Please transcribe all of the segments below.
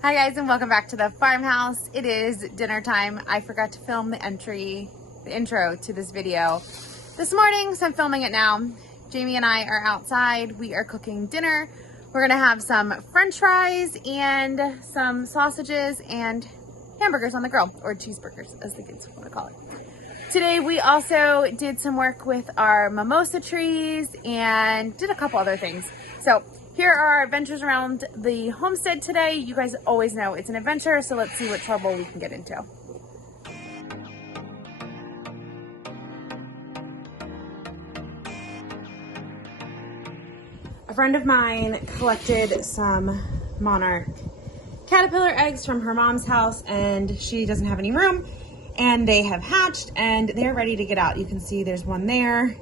Hi guys, and welcome back to the farmhouse. It is dinner time. I forgot to film the intro to this video this morning, so I'm filming it now. Jamie and I are outside. We are cooking dinner. We're gonna have some French fries and some sausages and hamburgers on the grill, or cheeseburgers as the kids want to call it. Today we also did some work with our mimosa trees and did a couple other things. So here are our adventures around the homestead today. You guys always know it's an adventure, so let's see what trouble we can get into. A friend of mine collected some Monarch caterpillar eggs from her mom's house, and she doesn't have any room, and they have hatched and they're ready to get out. You can see there's one there,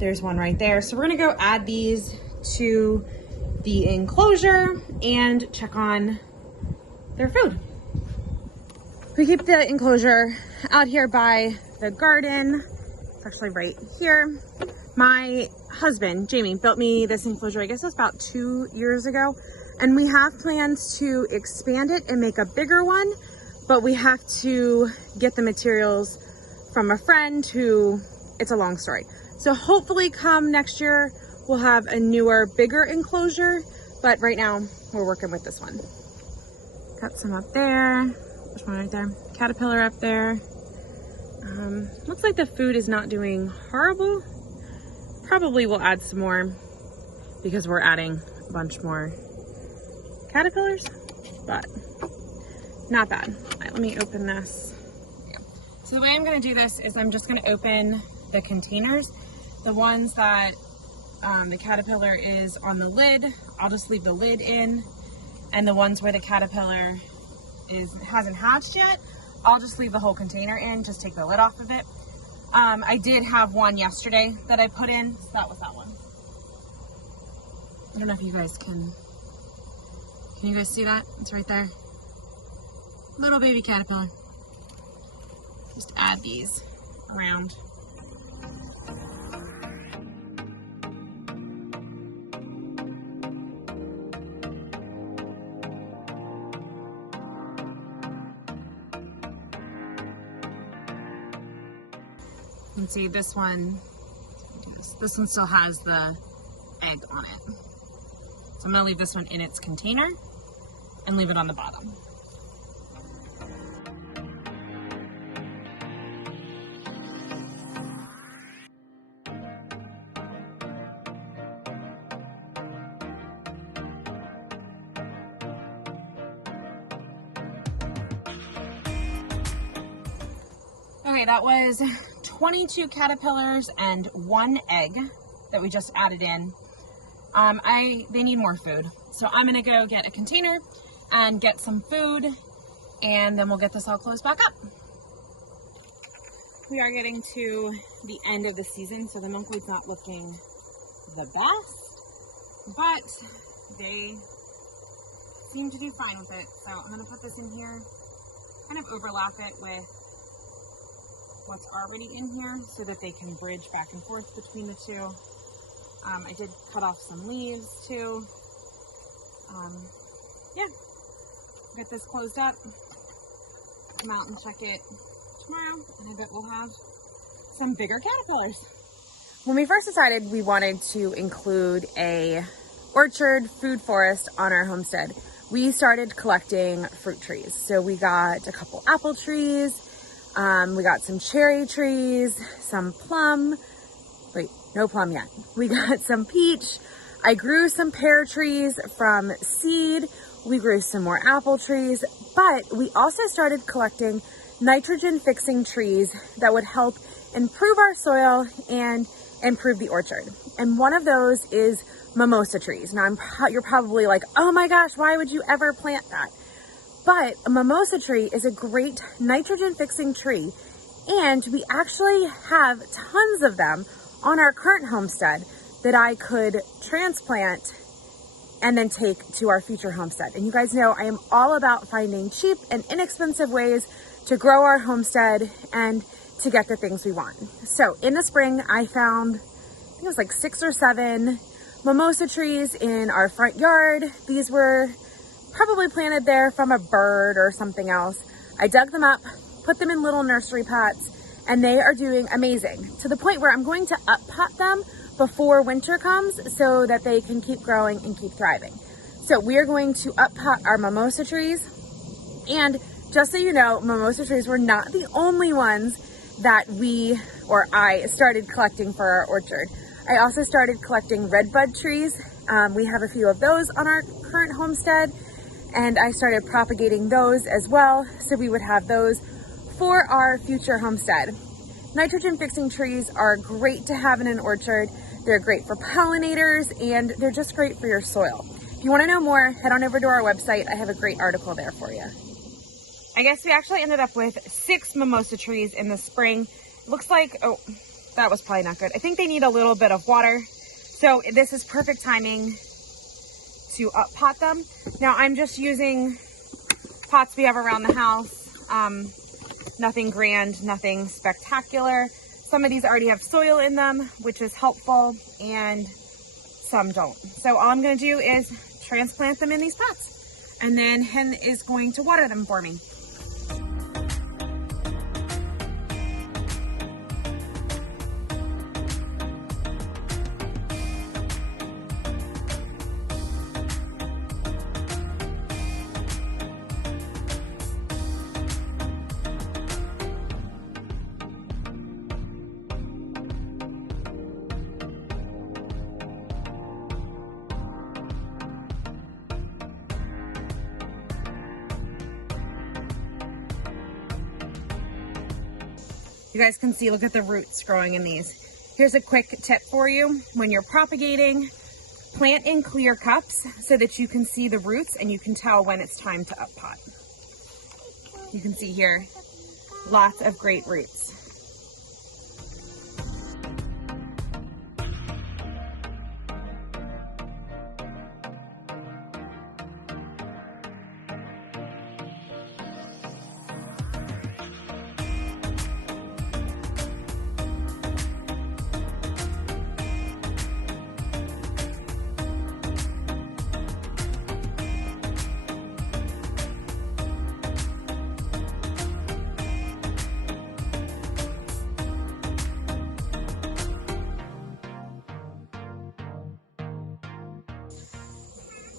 there's one right there. So we're gonna go add these to the enclosure and check on their food. We keep the enclosure out here by the garden. It's actually right here. My husband, Jamie, built me this enclosure, I guess it was about 2 years ago. And we have plans to expand it and make a bigger one, but we have to get the materials from a friend who, it's a long story. So hopefully come next year, we'll have a newer, bigger enclosure, but right now we're working with this one. Got some up there. Which one right there? Caterpillar up there. Looks like the food is not doing horrible. Probably will add some more because we're adding a bunch more caterpillars, but not bad. All right, let me open this. So the way I'm gonna do this is I'm just gonna open the containers. The ones that the caterpillar is on the lid, I'll just leave the lid in, and the ones where the caterpillar hasn't hatched yet, I'll just leave the whole container in, just take the lid off of it. I did have one yesterday that I put in, so that was that one. I don't know if you guys can you guys see that? It's right there. Little baby caterpillar. Just add these around. You can see this one still has the egg on it. So I'm gonna leave this one in its container and leave it on the bottom. Okay, that was 22 caterpillars and 1 egg that we just added in. They need more food. So I'm gonna go get a container and get some food, and then we'll get this all closed back up. We are getting to the end of the season, so the milkweed's not looking the best, but they seem to do fine with it. So I'm gonna put this in here, kind of overlap it with what's already in here so that they can bridge back and forth between the two. I did cut off some leaves too. Yeah, get this closed up, come out and check it tomorrow, and I bet we'll have some bigger caterpillars. When we first decided we wanted to include a orchard food forest on our homestead, we started collecting fruit trees. So we got a couple apple trees, we got some cherry trees, some plum, no plum yet. We got some peach. I grew some pear trees from seed. We grew some more apple trees, but we also started collecting nitrogen fixing trees that would help improve our soil and improve the orchard. And one of those is mimosa trees. Now you're probably like, oh my gosh, why would you ever plant that? But a mimosa tree is a great nitrogen fixing tree, and we actually have tons of them on our current homestead that I could transplant and then take to our future homestead. And you guys know I am all about finding cheap and inexpensive ways to grow our homestead and to get the things we want. So in the spring, I found, I think it was like 6 or 7 mimosa trees in our front yard. These were probably planted there from a bird or something else. I dug them up, put them in little nursery pots, and they are doing amazing, to the point where I'm going to up pot them before winter comes so that they can keep growing and keep thriving. So we are going to up pot our mimosa trees. And just so you know, mimosa trees were not the only ones that I started collecting for our orchard. I also started collecting redbud trees. We have a few of those on our current homestead, and I started propagating those as well, so we would have those for our future homestead. Nitrogen fixing trees are great to have in an orchard. They're great for pollinators, and they're just great for your soil. If you want to know more, head on over to our website. I have a great article there for you. I guess we actually ended up with 6 mimosa trees in the spring. It looks like, oh, that was probably not good. I think they need a little bit of water. So this is perfect timing to up pot them. Now I'm just using pots we have around the house. Nothing grand, nothing spectacular. Some of these already have soil in them, which is helpful, and some don't. So all I'm gonna do is transplant them in these pots, and then Hen is going to water them for me. You guys can see, look at the roots growing in these. Here's a quick tip for you. When you're propagating, plant in clear cups so that you can see the roots and you can tell when it's time to up pot. You can see here, lots of great roots.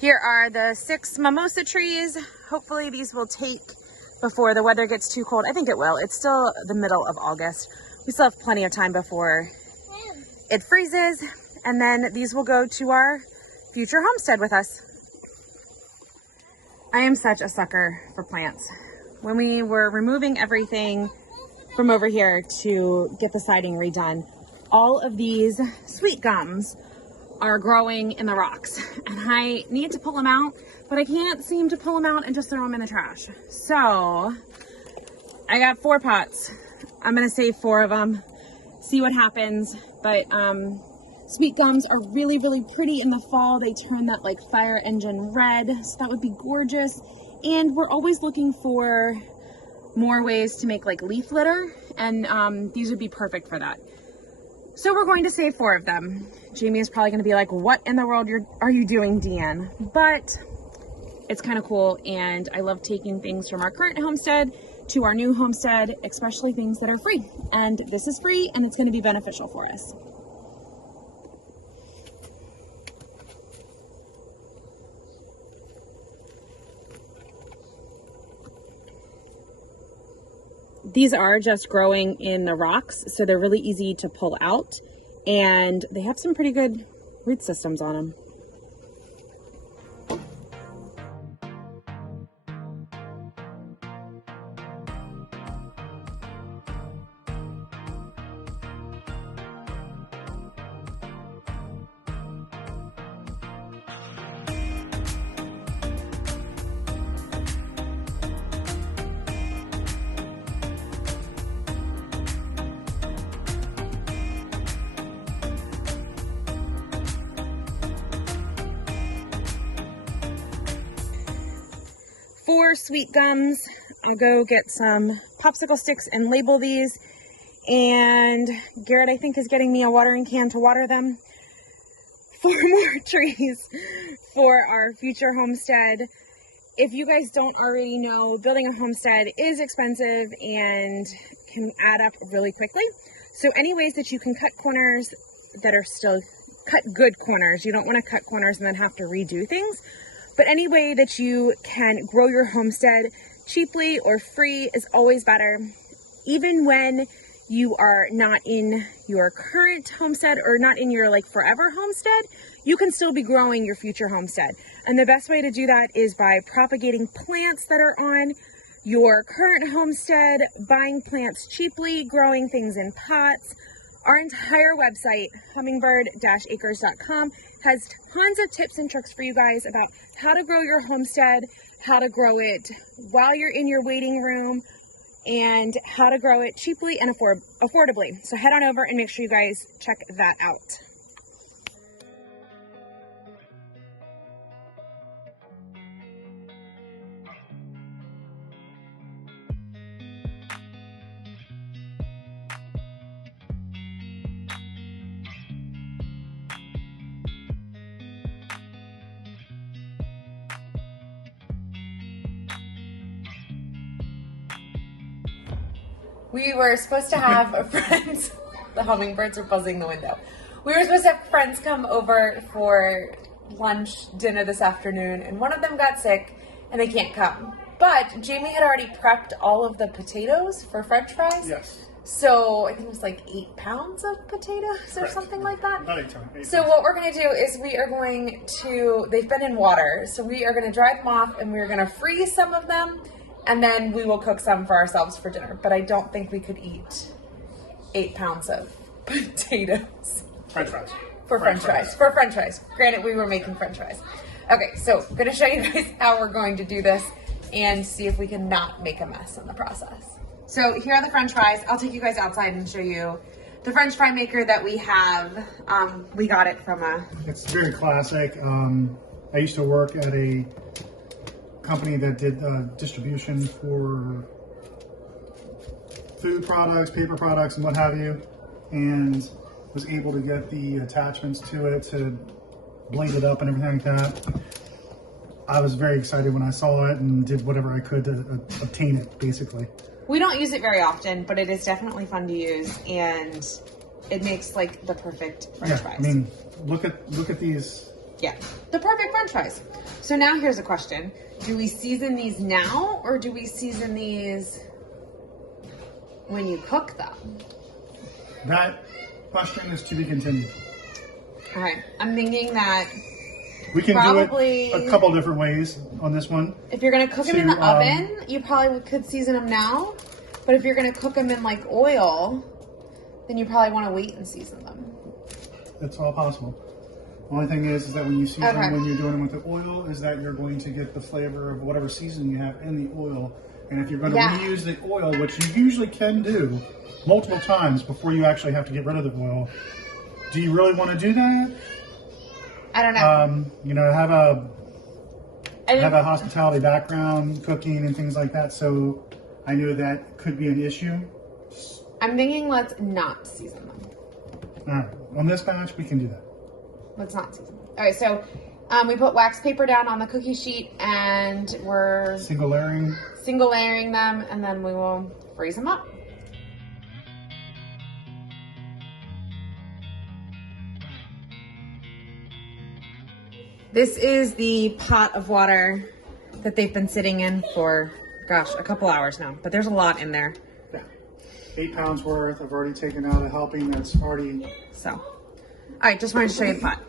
Here are the 6 mimosa trees. Hopefully these will take before the weather gets too cold. I think it will. It's still the middle of August. We still have plenty of time before it freezes, and then these will go to our future homestead with us. I am such a sucker for plants. When we were removing everything from over here to get the siding redone, all of these sweetgums are growing in the rocks, and I need to pull them out, but I can't seem to pull them out and just throw them in the trash. So I got 4 pots. I'm gonna save 4 of them, see what happens. But sweetgums are really, really pretty in the fall. They turn that like fire engine red, so that would be gorgeous. And we're always looking for more ways to make like leaf litter, and these would be perfect for that. So we're going to save 4 of them. Jamie is probably going to be like, what in the world are you doing, Deanne? But it's kind of cool, and I love taking things from our current homestead to our new homestead, especially things that are free. And this is free, and it's going to be beneficial for us. These are just growing in the rocks, so they're really easy to pull out, and they have some pretty good root systems on them. For sweetgums, I'll go get some popsicle sticks and label these. And Garrett, I think, is getting me a watering can to water them. 4 more trees for our future homestead. if you guys don't already know, building a homestead is expensive and can add up really quickly. So any ways that you can cut corners that are still cut good corners, you don't want to cut corners and then have to redo things, but any way that you can grow your homestead cheaply or free is always better. Even when you are not in your current homestead or not in your like forever homestead, you can still be growing your future homestead. And the best way to do that is by propagating plants that are on your current homestead, buying plants cheaply, growing things in pots. Our entire website, hummingbird-acres.com, has tons of tips and tricks for you guys about how to grow your homestead, how to grow it while you're in your waiting room, and how to grow it cheaply and affordably. So head on over and make sure you guys check that out. We were supposed to have friends, the hummingbirds are buzzing the window. We were supposed to have friends come over for lunch, dinner this afternoon, and one of them got sick and they can't come. But Jamie had already prepped all of the potatoes for French fries. Yes. So I think it was like 8 pounds of potatoes or something like that. About 8 pounds. So what we're going to do is we are going to, they've been in water, so we are going to dry them off and we're going to freeze some of them. And then we will cook some for ourselves for dinner. But I don't think we could eat 8 pounds of potatoes. French fries. For French fries. For French fries. Granted, we were making French fries. Okay, so I'm going to show you guys how we're going to do this and see if we can not make a mess in the process. So here are the French fries. I'll take you guys outside and show you the French fry maker that we have. We got it from a... It's very classic. I used to work at a company that did distribution for food products, paper products, and what have you, and was able to get the attachments to it to blade it up and everything like that. I was very excited when I saw it and did whatever I could to obtain it, basically. We don't use it very often, but it is definitely fun to use, and it makes like the perfect French fries. I mean, look at these. Yeah, the perfect French fries. So now here's a question. Do we season these now or do we season these when you cook them? That question is to be continued. All right, I'm thinking that we can probably do it a couple different ways on this one. If you're gonna cook them in the oven, you probably could season them now. But if you're gonna cook them in like oil, then you probably wanna wait and season them. That's all possible. Only thing is that when you season them, when you're doing them with the oil, is that you're going to get the flavor of whatever seasoning you have in the oil. And if you're going to reuse the oil, which you usually can do multiple times before you actually have to get rid of the oil, do you really want to do that? I don't know. You know, have a hospitality background, cooking and things like that. So I know that could be an issue. I'm thinking let's not season them. All right, on this batch, we can do that. Let's not season them. All right, so we put wax paper down on the cookie sheet and we're single layering them, and then we will freeze them up. This is the pot of water that they've been sitting in for, gosh, a couple hours now, but there's a lot in there. Yeah, 8 pounds worth. I've already taken out a helping that's already... So, all right, just wanted to show you the pot.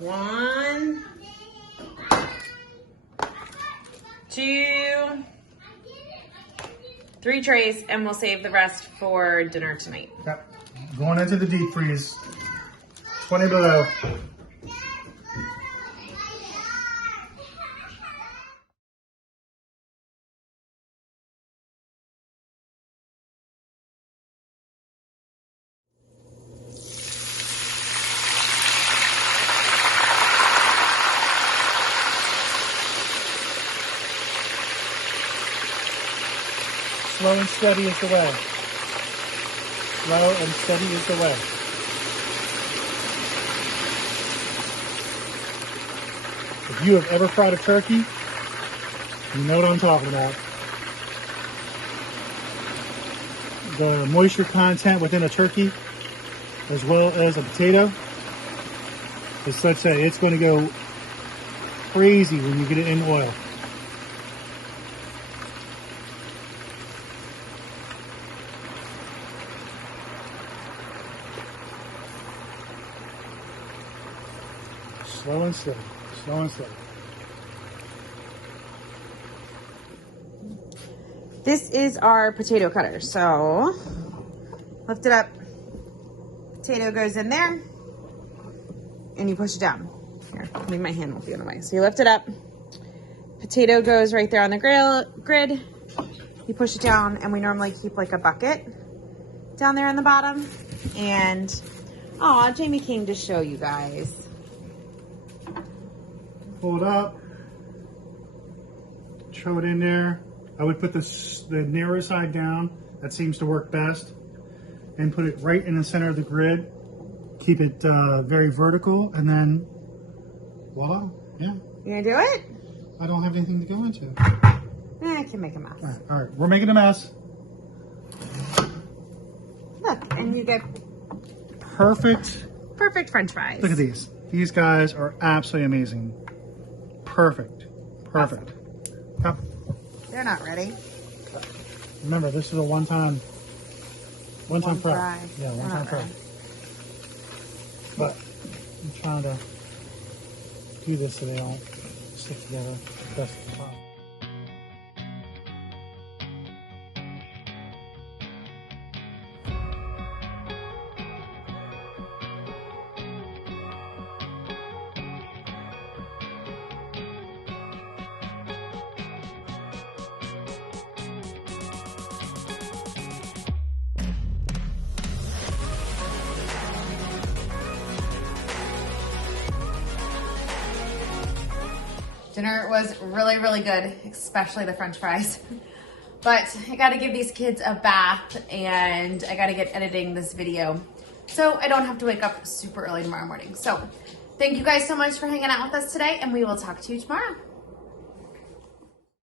One, 2, 3 trays, and we'll save the rest for dinner tonight. Yep. Going into the deep freeze. 20 below. Slow and steady is the way. Slow and steady is the way. If you have ever fried a turkey, you know what I'm talking about. The moisture content within a turkey, as well as a potato, is such that it's going to go crazy when you get it in oil. Slow and steady, slow and steady. This is our potato cutter. So lift it up. Potato goes in there and you push it down. Here, maybe my hand won't be in the way. So you lift it up. Potato goes right there on the grid. You push it down, and we normally keep like a bucket down there on the bottom. And oh, Jamie came to show you guys. Pull it up. Throw it in there. I would put the narrow side down. That seems to work best. And put it right in the center of the grid. Keep it very vertical, and then voila. Yeah. You gonna do it? I don't have anything to go into. I can make a mess. All right. We're making a mess. Look, and you get perfect French fries. Look at these. These guys are absolutely amazing. Perfect. Perfect. Yep. They're not ready. Remember, this is a one-time fry. Yeah, one-time fry. But I'm trying to do this so they don't stick together the best of the time. Dinner was really, really good, especially the French fries. But I gotta give these kids a bath and I gotta get editing this video so I don't have to wake up super early tomorrow morning. So thank you guys so much for hanging out with us today, and we will talk to you tomorrow.